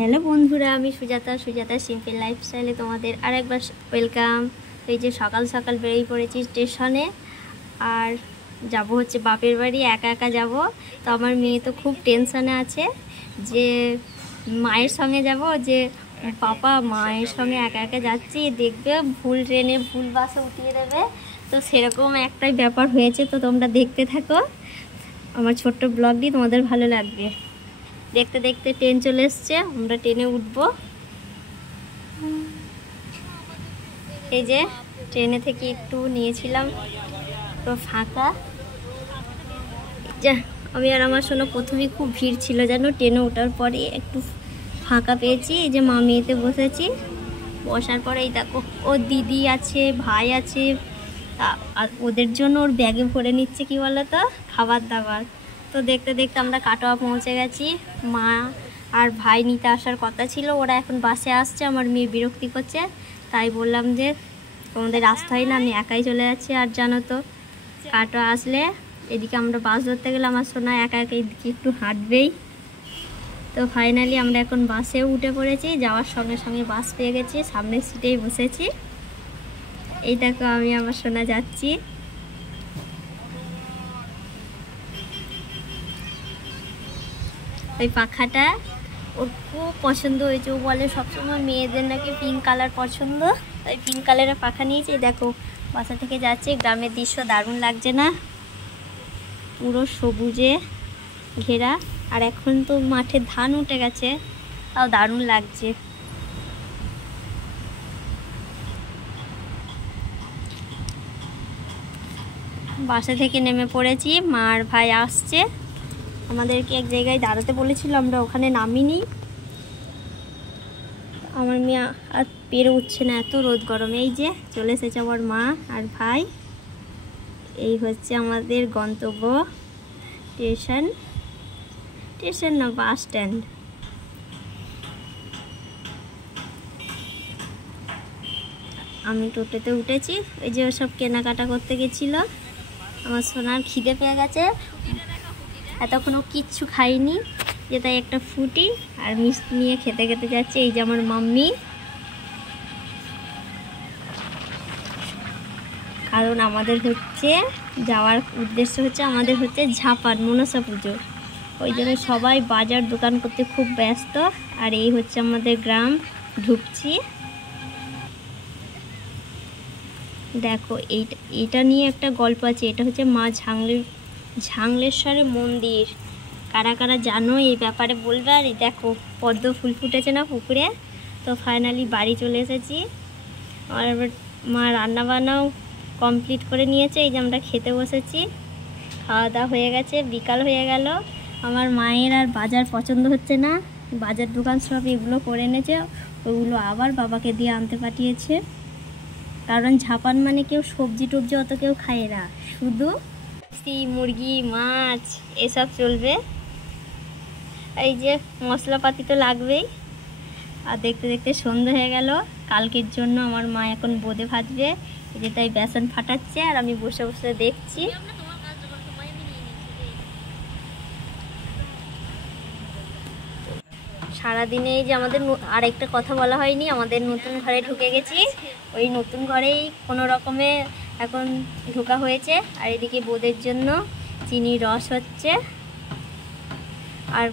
Hello বন্ধুরা, আমি Sujata simple লাইফস্টাইলে তোমাদের আরেকবার ওয়েলকাম। এই যে সকাল সকাল বেরিয়ে পড়েছি স্টেশনে, আর যাব হচ্ছে বাপের বাড়ি। একা একা যাব। তো আমার মেয়ে তো খুব টেনশানে আছে যে মায়ের সঙ্গে যাব, যে পাপা মায়ের সঙ্গে একা একা যাচ্ছি, দেখবে ভুল ট্রেনে ভুল বাসে উঠিয়ে দেবে। তো সেরকম একটাই ব্যাপার হয়েছে। তো তোমরা দেখতে থাকো আমার ছোট্ট ব্লগটি, তোমাদের ভালো লাগবে। দেখতে দেখতে ট্রেন চলে এসছে, আমরা ট্রেনে উঠবো। এই যে ট্রেনে থেকে একটু নিয়েছিলাম, তো ফাঁকা। যা আমি আর আমার শোনো প্রথমেই খুব ভিড় ছিল, জানো, ট্রেনে ওঠার পরে একটু ফাঁকা পেয়েছি। এই যে মামিতে বসেছি, বসার পরে এই দেখো ওর দিদি আছে, ভাই আছে, আর ওদের জন্য ওর ব্যাগে ভরে নিচ্ছে কি বলো তো, খাবার দাবার। তো দেখতে দেখতে আমরা কাটোয়া পৌঁছে গেছি। মা আর ভাই নিতে আসার কথা ছিল, ওরা এখন বাসে আসছে। আমার মেয়ে বিরক্তি করছে, তাই বললাম যে তোমাদের আসতে হয় না, আমি একাই চলে যাচ্ছি। আর জানো তো কাটোয়া আসলে এদিকে আমরা বাস ধরতে গেলে আমার সোনা একা একা এদিকে একটু হাঁটবেই। তো ফাইনালি আমরা এখন বাসেও উঠে পড়েছি, যাওয়ার সঙ্গে সঙ্গে বাস পেয়ে গেছি, সামনের সিটেই বসেছি। এই দেখো আমি আমার সোনা যাচ্ছি। ওই পাখাটা ওর খুব পছন্দ হয়েছে, ও বলে সবসময় মেয়েদের নাকি পিঙ্ক কালার পছন্দ, তাই পিঙ্ক কালারের পাখা নিয়েছে। দেখো বাসা থেকে যাচ্ছে, গ্রামের দৃশ্য দারুণ লাগছে না, পুরো সবুজে ঘেরা। আর এখন তো মাঠে ধান উঠে গেছে, তাও দারুণ লাগছে। বাসা থেকে নেমে পড়েছি, মা আর ভাই আসছে। আমাদেরকে এক জায়গায় দাঁড়াতে বলেছিল, আমরা ওখানে নামিনি। আমার মেয়ে আর পেরে উঠছে না, এত রোদ গরম। এই যে চলে এসেছে আমার মা আর ভাই। এই হচ্ছে আমাদের গন্তব্য স্টেশন না, বাস স্ট্যান্ড। আমি টোটোতে উঠেছি। ওই যে ওসব কেনাকাটা করতে গেছিল। আমার সোনার খিদে পেয়ে গেছে, এতক্ষণও কিচ্ছু খাইনি, যে তাই একটা ফুটি আর মিষ্টি নিয়ে খেতে খেতে যাচ্ছে। এই যে আমার মাম্মি, কারণ আমাদের হচ্ছে যাওয়ার উদ্দেশ্য হচ্ছে আমাদের হচ্ছে ঝাপান মনসা পুজো, ওই জন্য সবাই বাজার দোকান করতে খুব ব্যস্ত। আর এই হচ্ছে আমাদের গ্রাম, ঢুকছি। দেখো এইটা নিয়ে একটা গল্প আছে, এটা হচ্ছে মা ঝাংলেশ্বরের মন্দির। কারা কারা জানো এই ব্যাপারে বলবে। আর দেখো পদ্ম ফুল ফুটেছে না পুকুরে। তো ফাইনালি বাড়ি চলে এসেছি, আর মা রান্না বান্নাও কমপ্লিট করে নিয়েছে। এই যে আমরা খেতে বসেছি, খাওয়া দাওয়া হয়ে গেছে, বিকাল হয়ে গেল। আমার মায়ের আর বাজার পছন্দ হচ্ছে না, বাজার দোকান সব এগুলো করে এনেছে, ওগুলো আবার বাবাকে দিয়ে আনতে পাঠিয়েছে। কারণ ঝাপান মানে কেউ সবজি টবজি অত কেউ খায় না, শুধু মুরগি মাছ এসব চলবে। এই যে মশলাপাতি তো লাগবেই। আর দেখতে দেখতে সন্ধ্যা হয়ে গেল। কালকের জন্য আমার মা এখন বোঁদে ভাজবে, এই যে তাই বেসন ফাটাচ্ছে, আর আমি বসে বসে দেখছি। সারাদিনে এই যে আমাদের আরেকটা কথা বলা হয়নি, আমাদের নতুন ঘরে ঢুকে গেছি। ওই নতুন ঘরেই কোনো রকমে এখন ঢোকা হয়েছে। আর এদিকে বোঁদের জন্য চিনির রস হচ্ছে। আর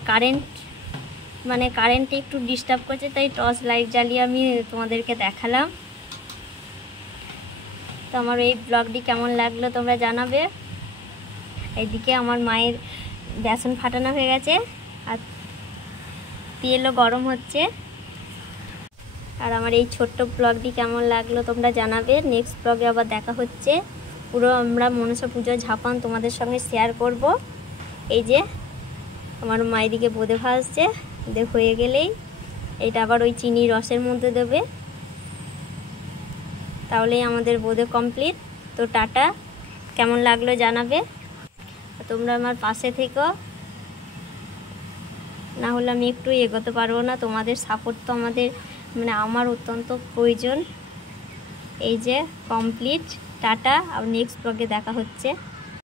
কারেন্টে একটু ডিস্টার্ব করছে, তাই টর্চ লাইট জ্বালিয়ে আমি তোমাদেরকে দেখালাম। তো আমার এই ব্লগটি কেমন লাগলো তোমরা জানাবে। এইদিকে আমার মায়ের বেসন ফাটানো হয়ে গেছে, আর তেলও গরম হচ্ছে। আর আমার এই ছোট্ট ব্লগটি কেমন লাগলো তোমরা জানাবে। নেক্সট ব্লগে আবার দেখা হচ্ছে। পুরো আমরা মনসা পুজো ঝাপান তোমাদের সঙ্গে শেয়ার করব। এই যে আমার মায়ের দিকে বোঁদে ভাজছে, হয়ে গেলেই এটা আবার ওই চিনি রসের মধ্যে দেবে, তাহলেই আমাদের বোঁদে কমপ্লিট। তো টাটা, কেমন লাগলো জানাবে। তোমরা আমার পাশে থেকো, না হলে আমি একটু এগোতে পারবো না। তোমাদের সাপোর্ট তো আমার অত্যন্ত প্রয়োজন। এই যে কমপ্লিট, টাটা, আর নেক্সট ব্লগে দেখা হচ্ছে।